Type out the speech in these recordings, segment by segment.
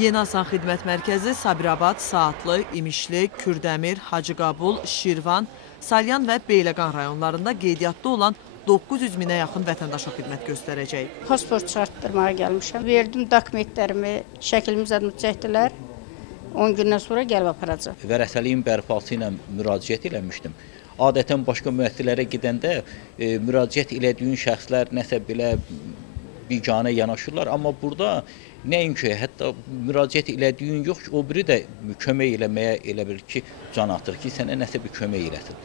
Yeni Asan Xidmət Mərkəzi Sabirabad, Saatlı, İmişli, Kürdəmir, Hacıqabul, Şirvan, Salyan və Beyləqan rayonlarında qeydiyyatda olan 900 minə yaxın vətəndaşa xidmət göstərəcək. Pasport çartdırmağa gəlmişəm. Verdim dokumentlərimi, şəklimi zadımı çəkdilər. 10 gündən sonra gəlib aparacaq. Vərəsəliyin bərpası ilə müraciət eləmişdim. Adətən başqa müəssisələrə gedəndə müraciət elədiyin şəxslər nəsə belə biganə yanaşırlar. Amma burada nəinki, hətta müraciət elədiyin yox ki, o biri də kömək eləməyə elə bir ki, can atır ki, sənə nəsə bir kömək eləsin.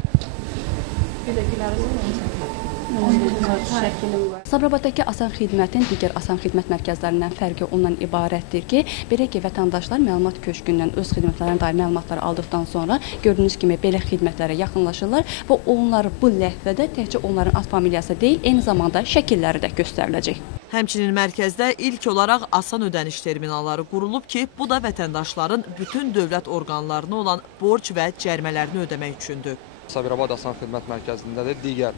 Sabirabaddakı Asan Xidmətin digər Asan Xidmət mərkəzlərindən fərqi ondan ibarətdir ki, belə ki, vətəndaşlar məlumat köşkündən öz xidmətlərinə dair məlumatları aldıqdan sonra gördüyünüz kimi belə xidmətlərə yaxınlaşırlar və onları bu ləhvədə təkcə onların ad familiyası deyil, eyni zamanda şəkilləri də göstəriləcək. Həmçinin mərkəzdə ilk olaraq asan ödəniş terminalları qurulub ki, bu da vətəndaşların bütün dövlət orqanlarına olan borc və cərimələrini ödəmək üçündür. Sabirabad Asan Xidmət Mərkəzində də digər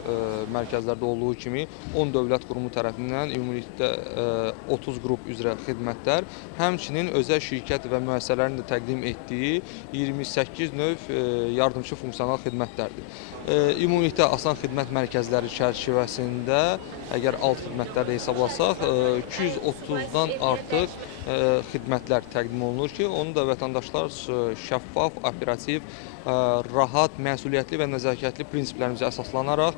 mərkəzlərdə olduğu kimi 10 dövlət qurumu tərəfindən ümumilikdə 30 qrup üzrə xidmətlər, həmçinin özəl şirkət və müəssisələrin də təqdim etdiyi 28 növ yardımçı funksional xidmətlərdir. Ümumilikdə Asan Xidmət Mərkəzləri çərçivəsində, əgər alt xidmətlərdə hesablasaq, 230-dan artıq xidmətlər təqdim olunur ki, onu da vətəndaşlar şəffaf, operativ, rahat, məsuliyyətli və nəzakətli prinsiplərimizə əsaslanaraq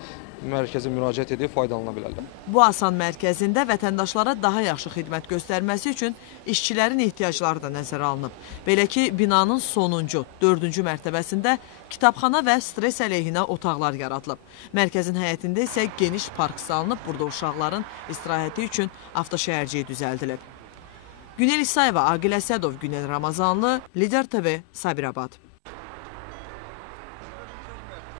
mərkəzə müraciət edib faydalana bilərlər. Bu Asan mərkəzində vətəndaşlara daha yaxşı xidmət göstərməsi üçün işçilərin ehtiyacları da nəzərə alınıb. Belə ki, binanın sonuncu, 4-cü mərtəbəsində kitabxana və stres əleyhinə otaqlar yaradılıb. Mərkəzin həyətində isə geniş park salınıb, burada uşaqların istirahəti üçün avtoşəhərciyi düzəldilib. Günel İsayeva, Aqil Əsədov, Günel Ramazanlı, Lider TV, Sabirabad.